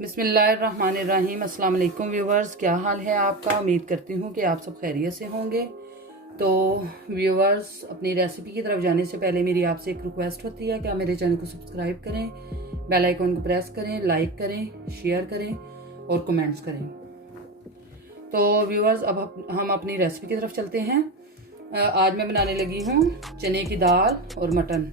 बिस्मिल्लाहिर्रहमानिर्रहीम। अस्सलाम वालेकुम व्यूवर्स, क्या हाल है आपका। उम्मीद करती हूँ कि आप सब खैरियत से होंगे। तो व्यूवर्स, अपनी रेसिपी की तरफ जाने से पहले मेरी आपसे एक रिक्वेस्ट होती है कि आप मेरे चैनल को सब्सक्राइब करें, बेल आइकन को प्रेस करें, लाइक करें, शेयर करें और कमेंट्स करें। तो व्यूवर्स, अब हम अपनी रेसिपी की तरफ चलते हैं। आज मैं बनाने लगी हूँ चने की दाल और मटन।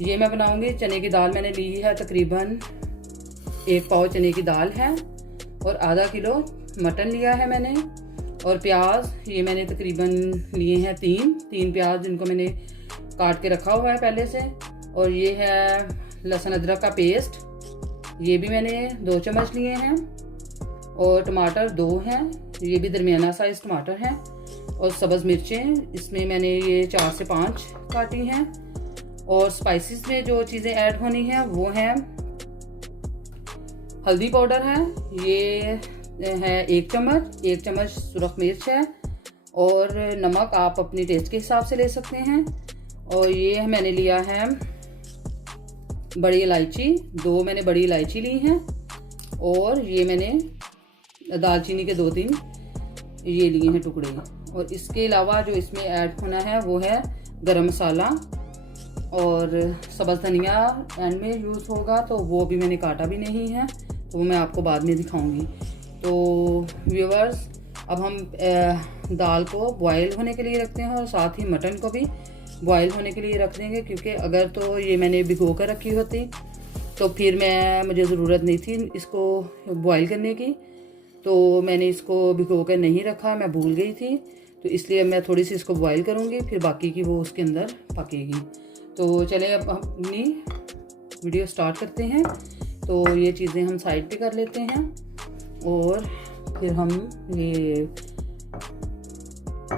ये मैं बनाऊँगी। चने की दाल मैंने ली है, तकरीबन 1 पाव चने की दाल है और आधा किलो मटन लिया है मैंने। और प्याज ये मैंने तकरीबन लिए हैं 3 प्याज, जिनको मैंने काट के रखा हुआ है पहले से। और ये है लहसुन अदरक का पेस्ट, ये भी मैंने 2 चम्मच लिए हैं। और टमाटर 2 हैं, ये भी दरमियाना साइज टमाटर हैं। और सब्ज़ मिर्चें, इसमें मैंने ये 4 से 5 काटी हैं। और स्पाइसेस में जो चीज़ें ऐड होनी हैं वो हैं हल्दी पाउडर है, ये है 1 चम्मच सुरख मिर्च है। और नमक आप अपनी टेस्ट के हिसाब से ले सकते हैं। और ये मैंने लिया है बड़ी इलायची, 2 मैंने बड़ी इलायची ली हैं। और ये मैंने दालचीनी के 2-3 ये लिए हैं टुकड़े। और इसके अलावा जो इसमें ऐड होना है वो है गरम मसाला और सब्ज़ धनिया एंड में यूज़ होगा, तो वो भी मैंने काटा भी नहीं है, तो वो मैं आपको बाद में दिखाऊंगी। तो व्यूवर्स, अब हम दाल को बॉयल होने के लिए रखते हैं और साथ ही मटन को भी बॉयल होने के लिए रख देंगे, क्योंकि अगर तो ये मैंने भिगो कर रखी होती तो फिर मुझे ज़रूरत नहीं थी इसको बॉयल करने की। तो मैंने इसको भिगो कर नहीं रखा, मैं भूल गई थी, तो इसलिए मैं थोड़ी सी इसको बॉयल करूँगी, फिर बाकी की वो उसके अंदर पकेगी। तो चले अब अपनी वीडियो स्टार्ट करते हैं। तो ये चीज़ें हम साइड पे कर लेते हैं और फिर हम ये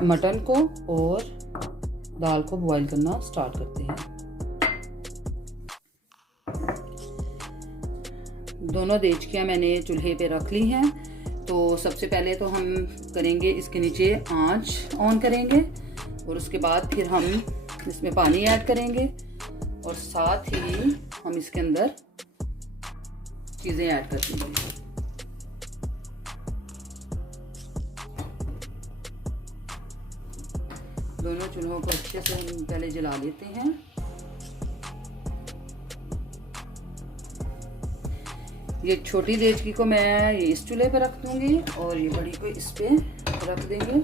मटन को और दाल को बॉईल करना स्टार्ट करते हैं। दोनों देचकियाँ मैंने चूल्हे पे रख ली हैं। तो सबसे पहले तो हम करेंगे इसके नीचे आंच ऑन करेंगे और उसके बाद फिर हम इसमें पानी ऐड करेंगे और साथ ही हम इसके अंदर चीज़ें ऐड कर देंगे। दोनों चूल्हों को अच्छे से हम पहले जला लेते हैं। ये छोटी देचकी को मैं ये इस चूल्हे पर रख दूंगी और ये बड़ी को इस पे रख देंगे।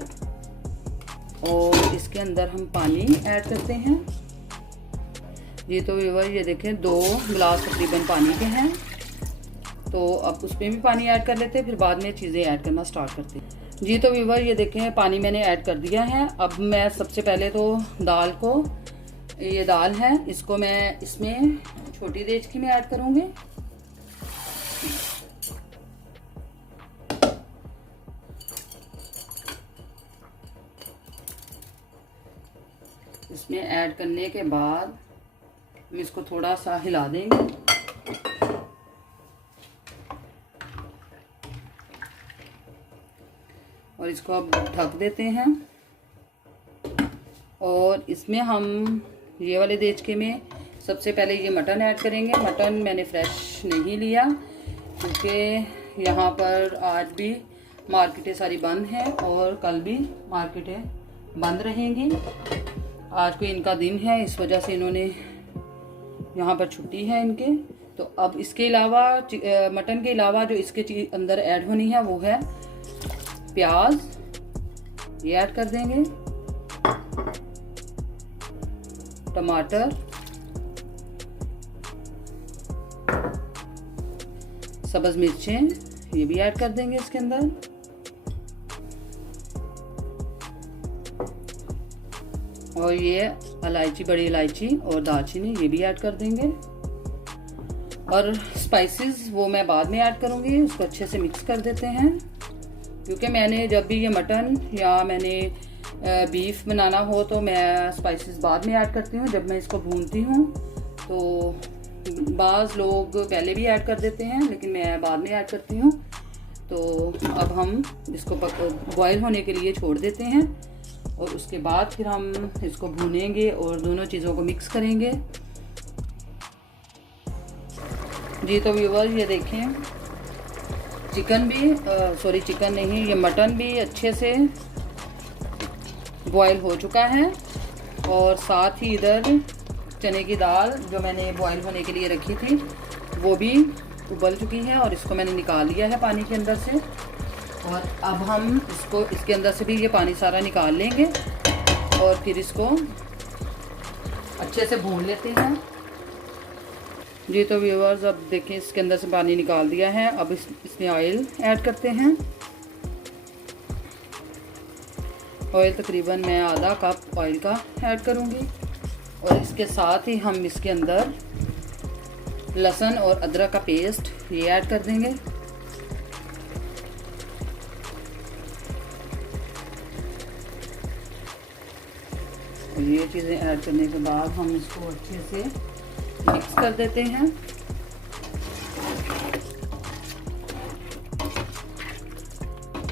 और इसके अंदर हम पानी ऐड करते हैं। ये तो ये देखें 2 गिलास तकरीबन पानी के हैं। तो अब उसमें भी पानी ऐड कर लेते हैं, फिर बाद में चीज़ें ऐड करना स्टार्ट करते हैं। जी तो व्यूवर, ये देखें पानी मैंने ऐड कर दिया है। अब मैं सबसे पहले तो दाल को, ये दाल है, इसको मैं इसमें छोटी देचकी में ऐड करूँगी। इसमें ऐड करने के बाद हम इसको थोड़ा सा हिला देंगे। और इसको अब ढक देते हैं। और इसमें हम ये वाले देचके में सबसे पहले ये मटन ऐड करेंगे। मटन मैंने फ्रेश नहीं लिया, क्योंकि यहाँ पर आज भी मार्केटें सारी बंद हैं और कल भी मार्केटें बंद रहेंगी। आज कोई इनका दिन है, इस वजह से इन्होंने यहाँ पर छुट्टी है इनके। तो अब इसके अलावा मटन के अलावा जो इसके अंदर ऐड होनी है वो है प्याज, ये ऐड कर देंगे। टमाटर, सब्ज़ मिर्चें, ये भी ऐड कर देंगे इसके अंदर। और ये इलायची, बड़ी इलायची और दालचीनी, ये भी ऐड कर देंगे। और स्पाइसेस वो मैं बाद में ऐड करूँगी। उसको अच्छे से मिक्स कर देते हैं, क्योंकि मैंने जब भी ये मटन या मैंने बीफ बनाना हो तो मैं स्पाइसेस बाद में ऐड करती हूँ जब मैं इसको भूनती हूँ। तो बाज़ लोग पहले भी ऐड कर देते हैं, लेकिन मैं बाद में ऐड करती हूँ। तो अब हम इसको बॉयल होने के लिए छोड़ देते हैं और उसके बाद फिर हम इसको भूनेंगे और दोनों चीज़ों को मिक्स करेंगे। जी तो व्यूअर्स, ये देखें चिकन भी चिकन नहीं, ये मटन भी अच्छे से बॉईल हो चुका है। और साथ ही इधर चने की दाल जो मैंने बॉईल होने के लिए रखी थी वो भी उबल चुकी है और इसको मैंने निकाल लिया है पानी के अंदर से। और अब हम इसके अंदर से भी ये पानी सारा निकाल लेंगे और फिर इसको अच्छे से भून लेते हैं। जी तो व्यूअर्स, अब देखें इसके अंदर से पानी निकाल दिया है। अब इसमें ऑयल ऐड करते हैं। ऑयल तकरीबन मैं आधा कप ऑयल का ऐड करूँगी और इसके साथ ही हम इसके अंदर लहसुन और अदरक का पेस्ट ये ऐड कर देंगे। ये चीज़ें ऐड करने के बाद हम इसको अच्छे से मिक्स कर देते हैं।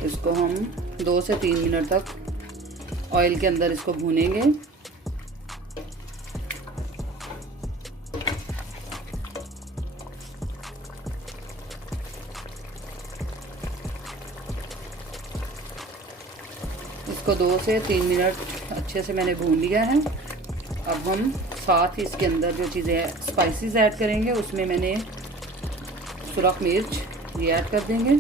इसको हम 2 से 3 मिनट तक ऑयल के अंदर इसको भूनेंगे। इसको 2 से 3 मिनट अच्छे से मैंने भून लिया है। अब हम साथ ही इसके अंदर जो चीज़ें स्पाइसेस ऐड करेंगे उसमें मैंने सुरख मिर्च ये ऐड कर देंगे।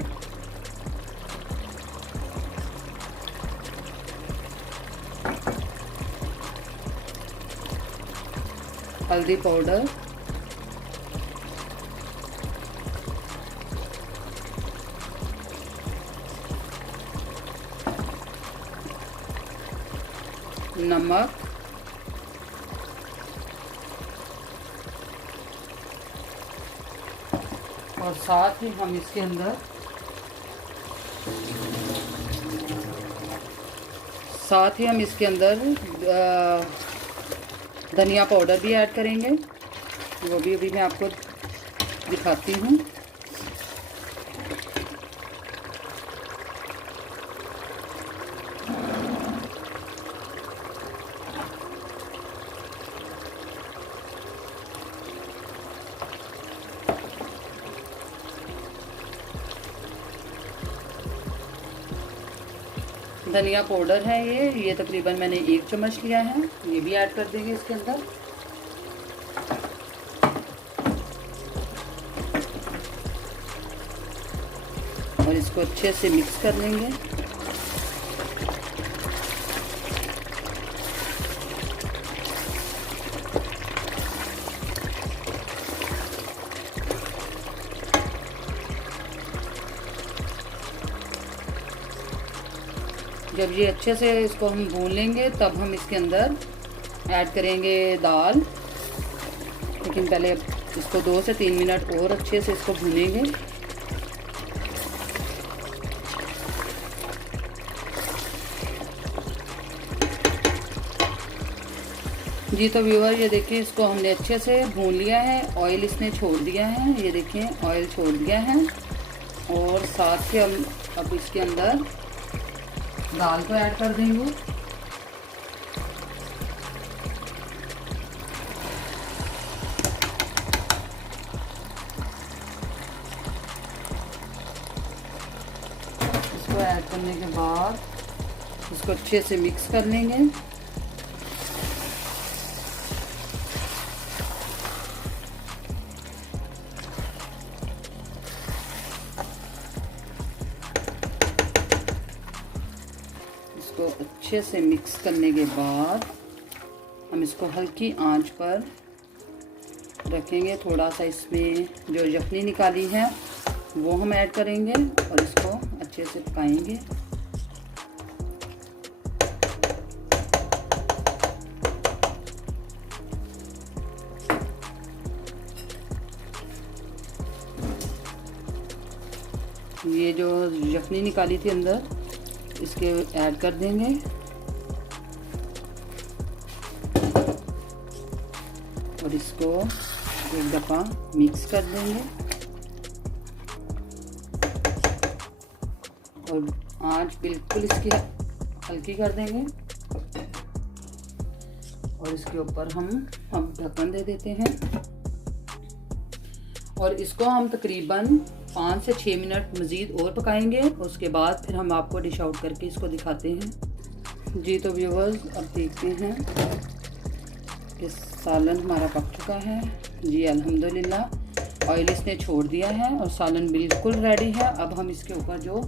हल्दी पाउडर, नमक, और साथ ही हम इसके अंदर धनिया पाउडर भी ऐड करेंगे। वो भी अभी मैं आपको दिखाती हूँ। धनिया पाउडर है ये तकरीबन मैंने 1 चम्मच लिया है। ये भी ऐड कर देंगे इसके अंदर। और इसको अच्छे से मिक्स कर लेंगे। जब ये अच्छे से इसको हम भून लेंगे तब हम इसके अंदर ऐड करेंगे दाल। लेकिन पहले इसको 2 से 3 मिनट और अच्छे से इसको भूनेंगे। जी तो व्यूअर, ये देखिए इसको हमने अच्छे से भून लिया है। ऑयल इसने छोड़ दिया है, ये देखिए ऑयल छोड़ दिया है। और साथ ही हम अब इसके अंदर दाल को ऐड कर देंगे। इसको ऐड करने के बाद इसको अच्छे से मिक्स कर लेंगे। अच्छे से मिक्स करने के बाद हम इसको हल्की आंच पर रखेंगे। थोड़ा सा इसमें जो यखनी निकाली है वो हम ऐड करेंगे और इसको अच्छे से पकाएंगे। ये जो यखनी निकाली थी अंदर इसके ऐड कर देंगे। और इसको एक दफ़ा मिक्स कर देंगे और आंच बिल्कुल इसकी हल्की कर देंगे। और इसके ऊपर हम ढक्कन दे देते हैं और इसको हम तकरीबन 5 से 6 मिनट मज़ीद और पकाएंगे। उसके बाद फिर हम आपको डिश आउट करके इसको दिखाते हैं। जी तो व्यूवर्स, अब देखते हैं कि सालन हमारा पक चुका है। जी अल्हम्दुलिल्लाह, ऑयल इसने छोड़ दिया है और सालन बिल्कुल रेडी है। अब हम इसके ऊपर जो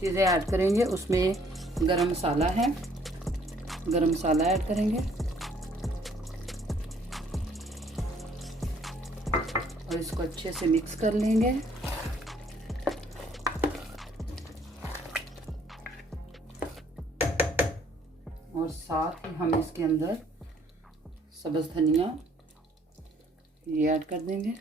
चीज़ें ऐड करेंगे उसमें गरम मसाला है, गरम मसाला ऐड करेंगे और इसको अच्छे से मिक्स कर लेंगे। और साथ ही हम इसके अंदर सब्ज़ धनिया ये ऐड कर देंगे।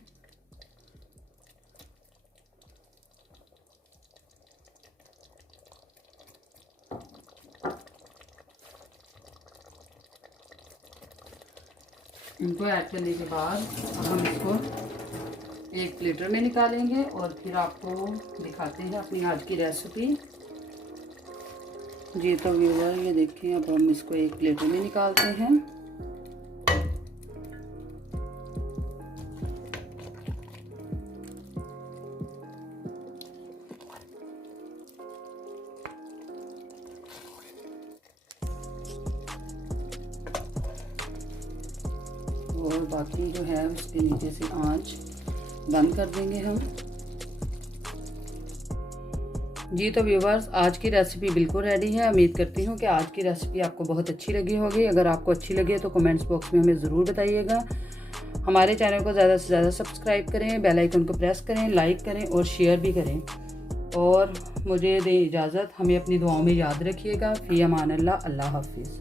इनको ऐड करने के बाद अब हम इसको एक प्लेटर में निकालेंगे और फिर आपको दिखाते हैं अपनी आज की रेसिपी। जी तो व्यूअर, ये देखिए, अब हम इसको एक प्लेटर में निकालते हैं। और बाकी जो है उसके नीचे से आंच बंद कर देंगे हम। जी तो व्यूवर्स, आज की रेसिपी बिल्कुल रेडी है। उम्मीद करती हूँ कि आज की रेसिपी आपको बहुत अच्छी लगी होगी। अगर आपको अच्छी लगी तो कमेंट्स बॉक्स में हमें ज़रूर बताइएगा। हमारे चैनल को ज़्यादा से ज़्यादा सब्सक्राइब करें, बेल आइकन को प्रेस करें, लाइक करें और शेयर भी करें। और मुझे दें इजाज़त, हमें अपनी दुआओं में याद रखिएगा। फ़ी अमान अल्लाह, अल्लाह हाफिज़।